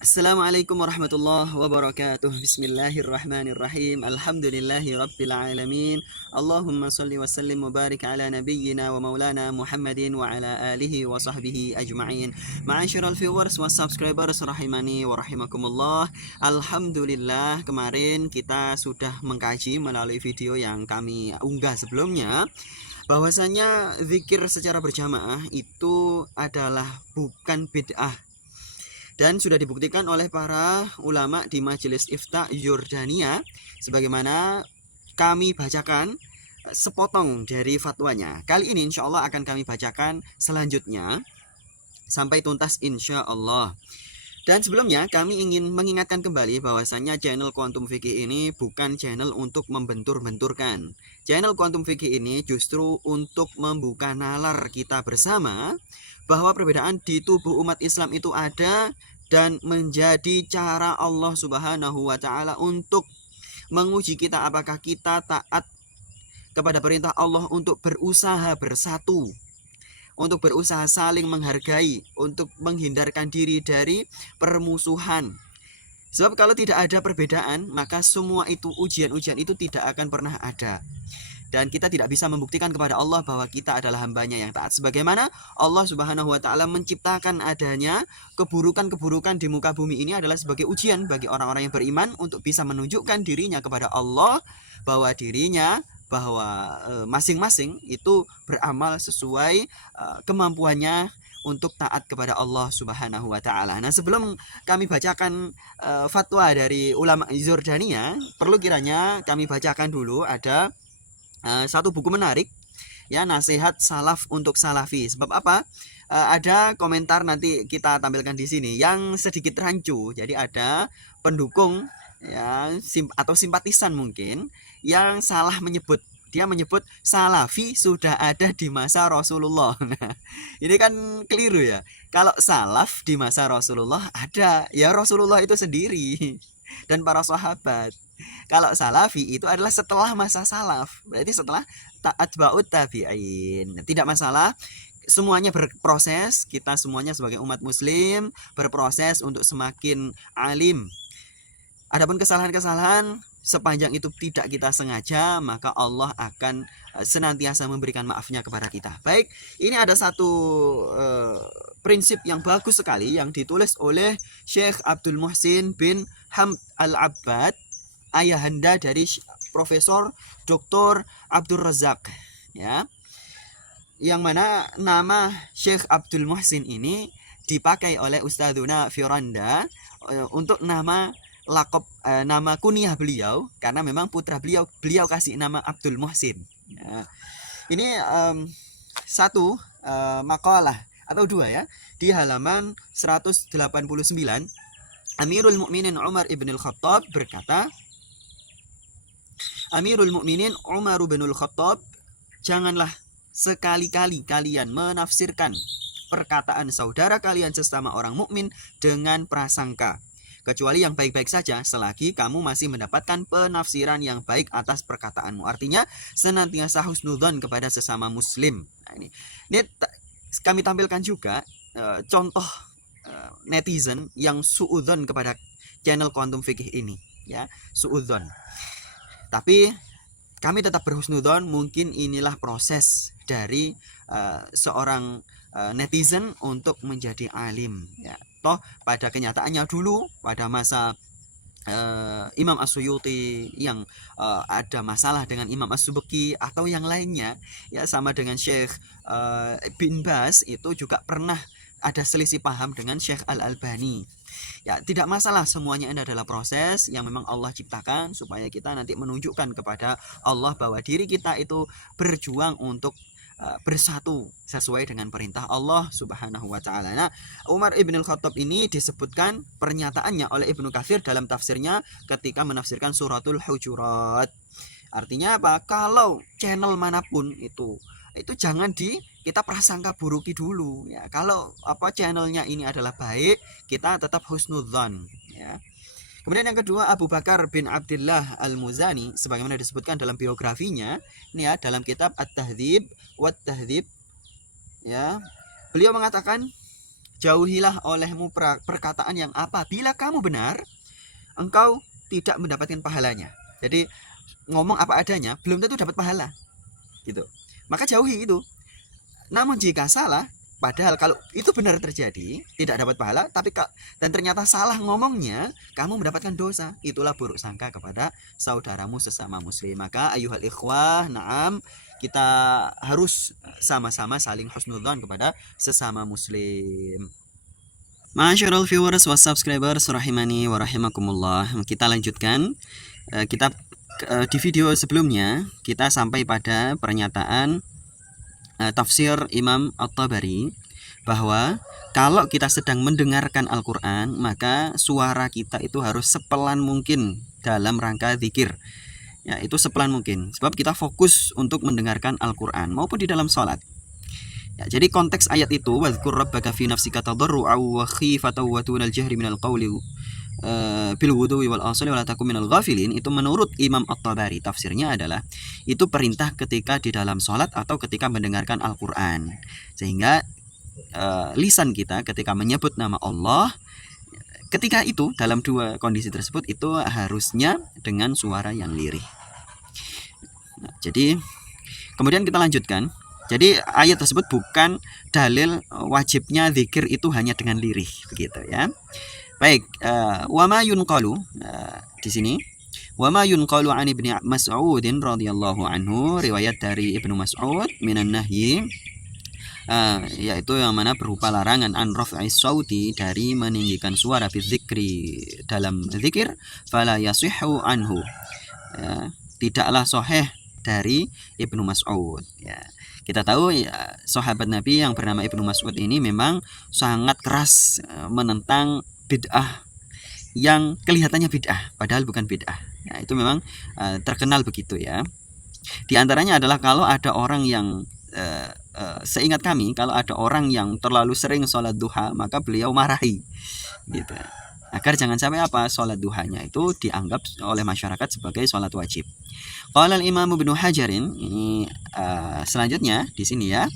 Assalamualaikum warahmatullahi wabarakatuh. Bismillahirrahmanirrahim. Alhamdulillahi rabbil alamin. Allahumma salli wa sallim wa barik ala nabiyyina wa maulana Muhammadin wa ala alihi wa sahbihi ajma'in. Ma'asyiral viewers wa subscribers rahimani wa rahimakumullah. Alhamdulillah, kemarin kita sudah mengkaji melalui video yang kami unggah sebelumnya bahwasanya zikir secara berjamaah itu adalah bukan bid'ah, dan sudah dibuktikan oleh para ulama di Majelis Ifta Yordania, sebagaimana kami bacakan sepotong dari fatwanya. Kali ini insya Allah akan kami bacakan selanjutnya sampai tuntas insya Allah. Dan sebelumnya kami ingin mengingatkan kembali bahwasanya channel Quantum Fikih ini bukan channel untuk membentur-benturkan. Channel Quantum Fikih ini justru untuk membuka nalar kita bersama bahwa perbedaan di tubuh umat Islam itu ada, dan menjadi cara Allah Subhanahu wa Ta'ala untuk menguji kita apakah kita taat kepada perintah Allah untuk berusaha bersatu, untuk berusaha saling menghargai, untuk menghindarkan diri dari permusuhan. Sebab kalau tidak ada perbedaan, maka semua itu ujian-ujian itu tidak akan pernah ada. Dan kita tidak bisa membuktikan kepada Allah bahwa kita adalah hambanya yang taat. Sebagaimana Allah Subhanahu wa Ta'ala menciptakan adanya keburukan-keburukan di muka bumi ini adalah sebagai ujian bagi orang-orang yang beriman untuk bisa menunjukkan dirinya kepada Allah bahwa masing-masing itu beramal sesuai kemampuannya untuk taat kepada Allah Subhanahu wa Ta'ala. Nah, sebelum kami bacakan fatwa dari ulama Yordania, perlu kiranya kami bacakan dulu ada satu buku menarik, ya, nasihat salaf untuk salafi. Sebab apa? Ada komentar nanti kita tampilkan di sini yang sedikit rancu. Jadi ada pendukung, ya, atau simpatisan mungkin yang salah menyebut. Dia menyebut salafi sudah ada di masa Rasulullah. Nah, ini kan keliru ya. Kalau salaf di masa Rasulullah ada, ya Rasulullah itu sendiri dan para sahabat. Kalau salafi itu adalah setelah masa salaf, berarti setelah atba'ut tabi'in. Tidak masalah, semuanya berproses. Kita semuanya sebagai umat muslim berproses untuk semakin alim. Adapun kesalahan-kesalahan, sepanjang itu tidak kita sengaja, maka Allah akan senantiasa memberikan maafnya kepada kita. Baik, ini ada satu prinsip yang bagus sekali yang ditulis oleh Syekh Abdul Muhsin bin Hamd Al-Abbad, ayahanda dari Profesor Dr. Abdul Razak, ya, yang mana nama Syekh Abdul Muhsin ini dipakai oleh Ustadzuna Firanda untuk nama lakop, nama kunyah beliau, karena memang putra beliau kasih nama Abdul Muhsin, ya. Ini satu makalah atau dua, ya, di halaman 189. Amirul Mukminin Umar ibn al-Khattab berkata, Amirul Mukminin Umar bin Al-Khattab, janganlah sekali-kali kalian menafsirkan perkataan saudara kalian sesama orang mukmin dengan prasangka, kecuali yang baik-baik saja selagi kamu masih mendapatkan penafsiran yang baik atas perkataanmu. Artinya senantiasa husnudzon kepada sesama muslim. Nah, ini kami tampilkan juga contoh netizen yang suudzon kepada channel Quantum Fikih ini, ya, suudzon. Tapi kami tetap berhusnudzon, mungkin inilah proses dari seorang netizen untuk menjadi alim, ya. Toh pada kenyataannya dulu pada masa Imam As-Suyuti yang ada masalah dengan Imam As-Subki atau yang lainnya, ya, sama dengan Syekh bin Bas itu juga pernah ada selisih paham dengan Syekh Al-Albani. Ya, tidak masalah, semuanya ini adalah proses yang memang Allah ciptakan supaya kita nanti menunjukkan kepada Allah bahwa diri kita itu berjuang untuk bersatu sesuai dengan perintah Allah Subhanahu wa Ta'ala. Nah, Umar ibn al-Khattab ini disebutkan pernyataannya oleh Ibnu Katsir dalam tafsirnya ketika menafsirkan suratul Hujurat. Artinya apa? Kalau channel manapun itu jangan kita prasangka buruki dulu, ya. Kalau channelnya ini adalah baik, kita tetap husnudzon, ya. Kemudian yang kedua, Abu Bakar bin Abdullah Al-Muzani, sebagaimana disebutkan dalam biografinya, ini ya, dalam kitab At-Tahdzib wa Tahdzib, ya. Beliau mengatakan, jauhilah olehmu perkataan yang apabila kamu benar, engkau tidak mendapatkan pahalanya. Jadi ngomong apa adanya belum tentu dapat pahala, gitu. Maka jauhi itu. Namun jika salah, padahal kalau itu benar terjadi, tidak dapat pahala, dan ternyata salah ngomongnya, kamu mendapatkan dosa. Itulah buruk sangka kepada saudaramu sesama muslim. Maka ayuhal ikhwah, na'am, kita harus sama-sama saling husnudzon kepada sesama muslim. Masyaallah viewers wa subscribers rahimani wa rahimakumullah. Kita lanjutkan. Di video sebelumnya kita sampai pada pernyataan tafsir Imam At-Tabari bahwa kalau kita sedang mendengarkan Al-Quran, maka suara kita itu harus sepelan mungkin dalam rangka zikir. Ya, itu sepelan mungkin, sebab kita fokus untuk mendengarkan Al-Quran maupun di dalam sholat. Ya, jadi konteks ayat itu, wadhkur rabbaka fi nafsika tadarru'an wa khifatan wa dunal jahri minal qawli bil wudu'i wal asli wala takum minal ghafilin, itu menurut Imam At-Tabari tafsirnya adalah itu perintah ketika di dalam sholat atau ketika mendengarkan Al-Quran, sehingga lisan kita ketika menyebut nama Allah ketika itu dalam dua kondisi tersebut itu harusnya dengan suara yang lirih. Nah, jadi kemudian kita lanjutkan. Jadi ayat tersebut bukan dalil wajibnya zikir itu hanya dengan lirih, begitu ya. Baik, wama yunqalu di sini, wama yunqalu an Ibnu Mas'udin radhiyallahu anhu, riwayat dari Ibnu Mas'ud minan nahyi, yaitu yang mana berupa larangan an raf'is sauti, dari meninggikan suara fi dzikri, dalam zikir, fala yasihhu anhu, ya, tidaklah sahih dari Ibnu Mas'ud, ya. Kita tahu ya, sahabat Nabi yang bernama Ibnu Mas'ud ini memang sangat keras menentang bid'ah yang kelihatannya bid'ah padahal bukan bid'ah. Ya, itu memang terkenal begitu ya. Di antaranya adalah kalau ada orang yang seingat kami, kalau ada orang yang terlalu sering sholat duha, maka beliau marahi, gitu, agar jangan sampai sholat duhanya itu dianggap oleh masyarakat sebagai sholat wajib. Qala al-Imam Ibnu Hajarin, ini selanjutnya di sini ya,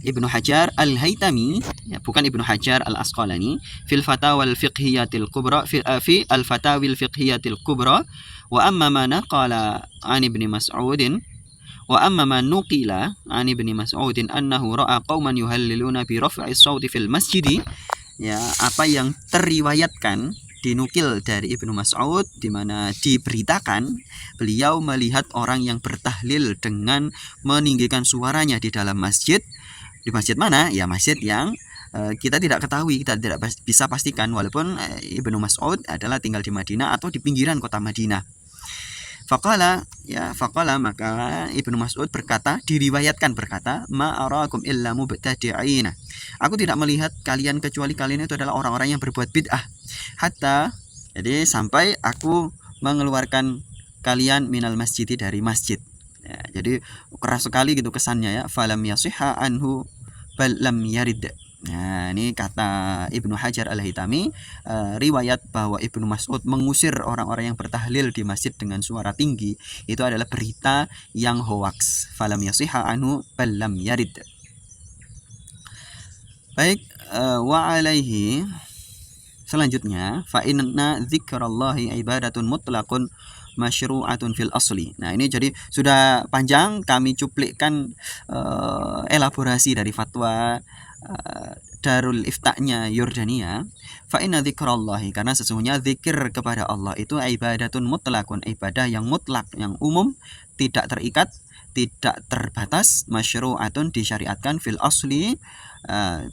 Ibnu Hajar Al-Haytami, ya, bukan Ibnu Hajar Al-Asqalani, fil fatawal fiqhiyatil kubra, fi al-fatawil fiqhiyatil kubra, wa amma ma naqala an Ibnu Mas'udin, wa amma ma nuqila an Ibnu Mas'udin annahu ra'a qauman yuhalliluna bi raf'is sauti fil masjidi, ya, apa yang teriwayatkan, dinukil dari Ibnu Mas'ud, di mana diberitakan beliau melihat orang yang bertahlil dengan meninggikan suaranya di dalam masjid. Di masjid mana? Ya, masjid yang kita tidak ketahui, kita tidak bisa pastikan, walaupun Ibnu Mas'ud adalah tinggal di Madinah atau di pinggiran kota Madinah. Faqala, maka Ibnu Mas'ud berkata, diriwayatkan berkata, ma arakum illa mubtadi'ina, aku tidak melihat kalian kecuali kalian itu adalah orang-orang yang berbuat bid'ah, hatta, jadi sampai aku mengeluarkan kalian minal masjidi, dari masjid. Ya, jadi keras sekali gitu kesannya ya. Falam yasihha anhu bal lam yarid. Nah, ini kata Ibnu Hajar Al-Haytami, riwayat bahwa Ibnu Mas'ud mengusir orang-orang yang bertahlil di masjid dengan suara tinggi itu adalah berita yang hoaks. Falam yasihha anhu bal lam yarid. Baik, wa alaihi, selanjutnya, fa inna dzikrallahi ibadatun mutlaqun masyru'atun fil asli. Nah, ini jadi sudah panjang, kami cuplikkan elaborasi dari fatwa Darul Ifta'nya Yordania. Fa inna dzikrallahi, karena sesungguhnya zikir kepada Allah itu ibadatun mutlaqun, ibadah yang mutlak, yang umum, tidak terikat, tidak terbatas, masyru'atun, disyariatkan, fil asli,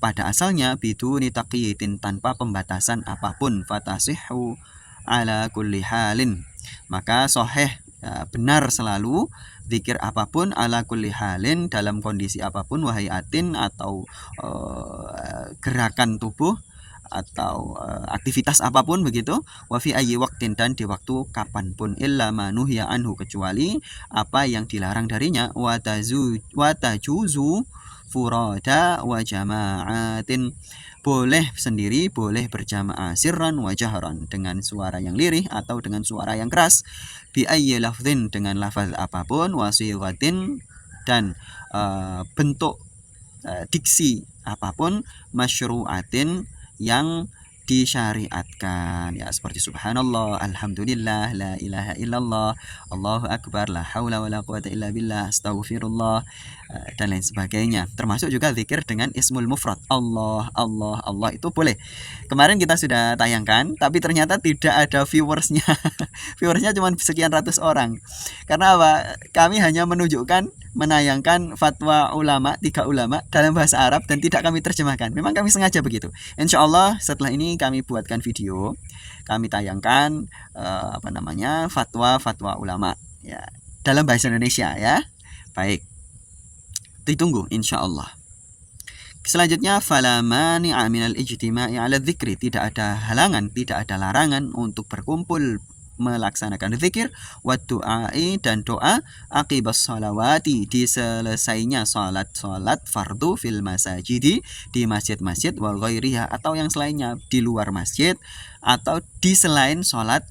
pada asalnya, biduni taqyidin, tanpa pembatasan apapun, fatasihu ala kulli halin, maka sahih, benar selalu, zikir apapun, ala kulli halin, dalam kondisi apapun, wahayatin, atau gerakan tubuh, atau aktivitas apapun begitu, wa fi ayyi waqtin, dan di waktu kapanpun, illa ma nuhiya anhu, kecuali apa yang dilarang darinya, wa tajuzu furada wa jama'atin, boleh sendiri, boleh berjamaah, sirran wa jahran, dengan suara yang lirih atau dengan suara yang keras, bi ayyi lafzin, dengan lafaz apapun, wa sighatin, dan bentuk diksi apapun masyru'atin yang disyariatkan, ya, seperti subhanallah, alhamdulillah, la ilaha illallah, Allahu akbar, la haula wala quwata illa billah, astaghfirullah, dan lain sebagainya. Termasuk juga zikir dengan ismul mufrad, Allah, Allah, Allah, itu boleh. Kemarin kita sudah tayangkan, tapi ternyata tidak ada viewersnya. Viewersnya cuma sekian ratus orang. Karena apa? Kami hanya menayangkan fatwa ulama, 3 ulama dalam bahasa Arab, dan tidak kami terjemahkan. Memang kami sengaja begitu. Insya Allah setelah ini kami buatkan video, kami tayangkan fatwa ulama, ya, dalam bahasa Indonesia, ya. Baik, ditunggu insya Allah. Selanjutnya, fala mani'a minal ijtima'i 'ala dzikri, tidak ada halangan, tidak ada larangan untuk berkumpul melaksanakan zikir, wa du'ai, dan doa, aqibas salawati, di selesainya salat fardu, fil masajidi, di masjid-masjid, wal ghairiha, atau yang selainnya, di luar masjid atau di selain salat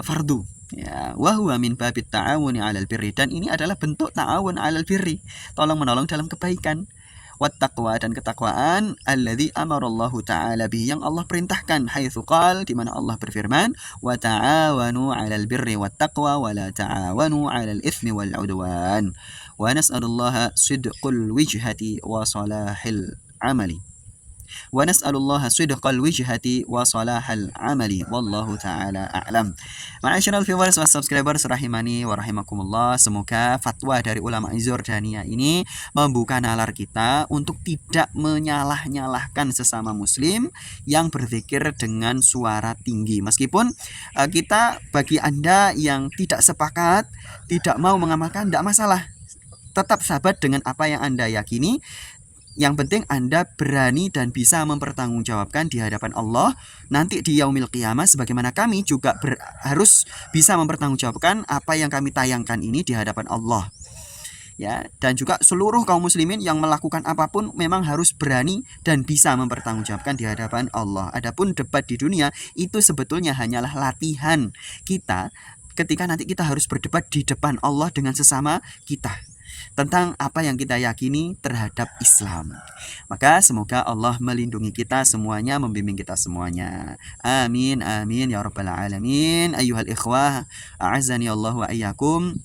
fardu, ya. Wa huwa min babit ta'awuni 'alal birri, dan ini adalah bentuk ta'awun 'alal birri, tolong menolong dalam kebaikan, wattaqwa, dan ketakwaan, alladzi amarallahu ta'ala bihi, yang Allah perintahkan, haitsu qal, di mana Allah berfirman, wa ta'awanu 'alal birri wattaqwa wa la ta'awanu 'alal itsmi wal 'udwan, wa nas'alullaha sidqal wijhati wa salahil amali, wa nas'alullaha sidqal wijhati wa salahal amali, wallahu ta'ala a'lam. Ma'asyiral viewers wa subscribers rahimani wa rahimakumullah, semoga fatwa dari ulama Zordania ini membuka nalar kita untuk tidak menyalah-nyalahkan sesama muslim yang berzikir dengan suara tinggi. Meskipun kita, bagi Anda yang tidak sepakat, tidak mau mengamalkan, tidak masalah, tetap sahabat dengan apa yang Anda yakini. Yang penting Anda berani dan bisa mempertanggungjawabkan di hadapan Allah nanti di yaumil qiyamah, sebagaimana kami juga harus bisa mempertanggungjawabkan apa yang kami tayangkan ini di hadapan Allah, ya. Dan juga seluruh kaum muslimin yang melakukan apapun memang harus berani dan bisa mempertanggungjawabkan di hadapan Allah. Adapun debat di dunia itu sebetulnya hanyalah latihan kita ketika nanti kita harus berdebat di depan Allah dengan sesama kita tentang apa yang kita yakini terhadap Islam. Maka semoga Allah melindungi kita semuanya, membimbing kita semuanya. Amin, amin, ya rabbal alamin. Ayyuhal ikhwah, a'azzani Allah wa iyyakum.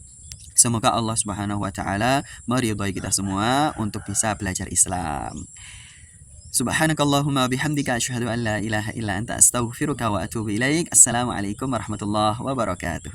Semoga Allah Subhanahu wa taala meridhai kita semua untuk bisa belajar Islam. Subhanakallahumma bihamdika asyhadu an la ilaha illa anta astaghfiruka wa atubu ilaik. Assalamualaikum warahmatullahi wabarakatuh.